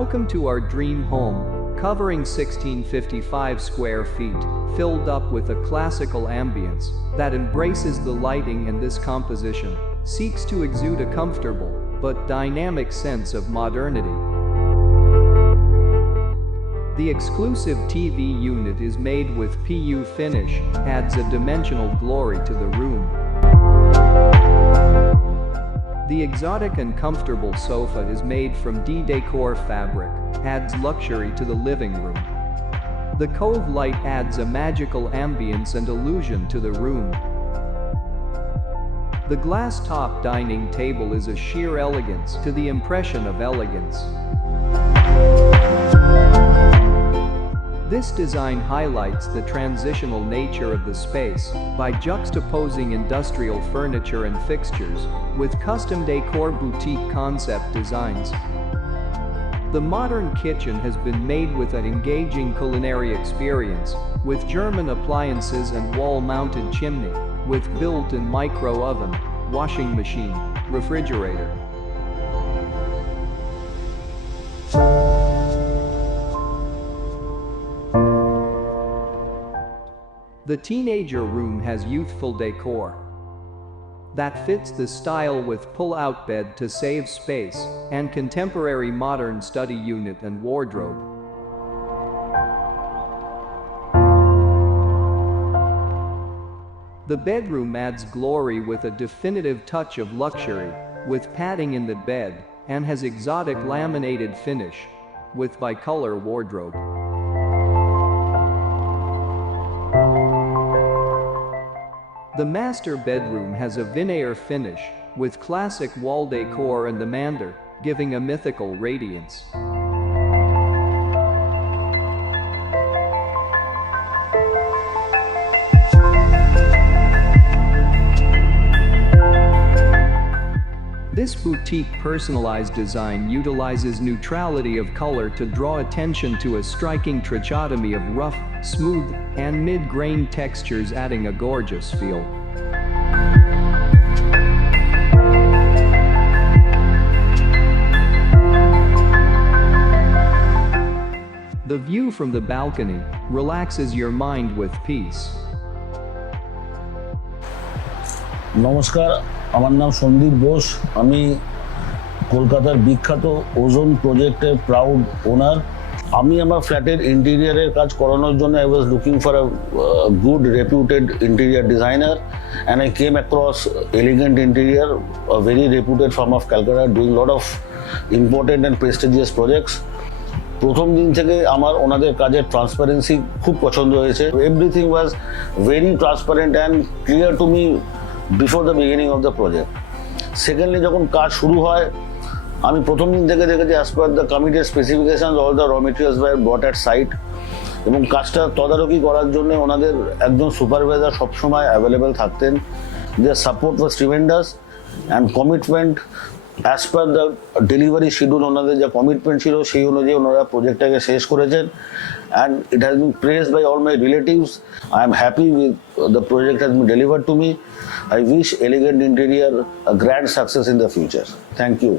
Welcome to our dream home, covering 1655 square feet, filled up with a classical ambience that embraces the lighting, and this composition seeks to exude a comfortable but dynamic sense of modernity. The exclusive TV unit is made with PU finish, adds a dimensional glory to the room. The exotic and comfortable sofa is made from decor fabric, adds luxury to the living room. The cove light adds a magical ambience and illusion to the room. The glass-top dining table is a sheer elegance to the impression of elegance. This design highlights the transitional nature of the space by juxtaposing industrial furniture and fixtures with custom decor boutique concept designs. The modern kitchen has been made with an engaging culinary experience, with German appliances and wall-mounted chimney, with built-in micro-oven, washing machine, refrigerator. The teenager room has youthful decor that fits the style, with pull-out bed to save space, and contemporary modern study unit and wardrobe. The bedroom adds glory with a definitive touch of luxury, with padding in the bed, and has exotic laminated finish, with bicolor wardrobe. The master bedroom has a veneer finish, with classic wall decor and the mander, giving a mythical radiance. This boutique personalized design utilizes neutrality of color to draw attention to a striking trichotomy of rough, smooth, and mid-grain textures, adding a gorgeous feel. The view from the balcony relaxes your mind with peace. নমস্কার, আমার নাম সন্দীপ বোস। আমি কলকাতার বিখ্যাত ozone প্রজেক্টের proud ওনার। আমি আমার ফ্ল্যাটের ইন্টেরিয়ারের কাজ করানোর জন্য I was looking for a good reputed interior designer, and I came across Elegant Interior, a very reputed firm of Kolkata, doing a lot of important and prestigious projects. প্রথম দিন থেকে আমার ওনাদের কাজের ট্রান্সপারেন্সি খুব পছন্দ হয়েছে। Everything was very transparent and clear to me before the beginning of the project. Secondly যখন কাজ শুরু হয়, আমি প্রথম দিন থেকে দেখেছি as per the committed specification all the raw materials were brought at site, এবং কাজটা তদারকি করার জন্য ওনাদের একজন সুপারভাইজার সবসময় অ্যাভেলেবেল থাকতেন। Their support was tremendous and commitment as per the delivery schedule. ওনাদের যা কমিটমেন্ট ছিল সেই অনুযায়ী ওনারা প্রজেক্টটাকে শেষ করেছেন, and it has been praised by all my relatives. I am happy with the project has been delivered to me. I wish Elegant Interior a grand success in the future. Thank you.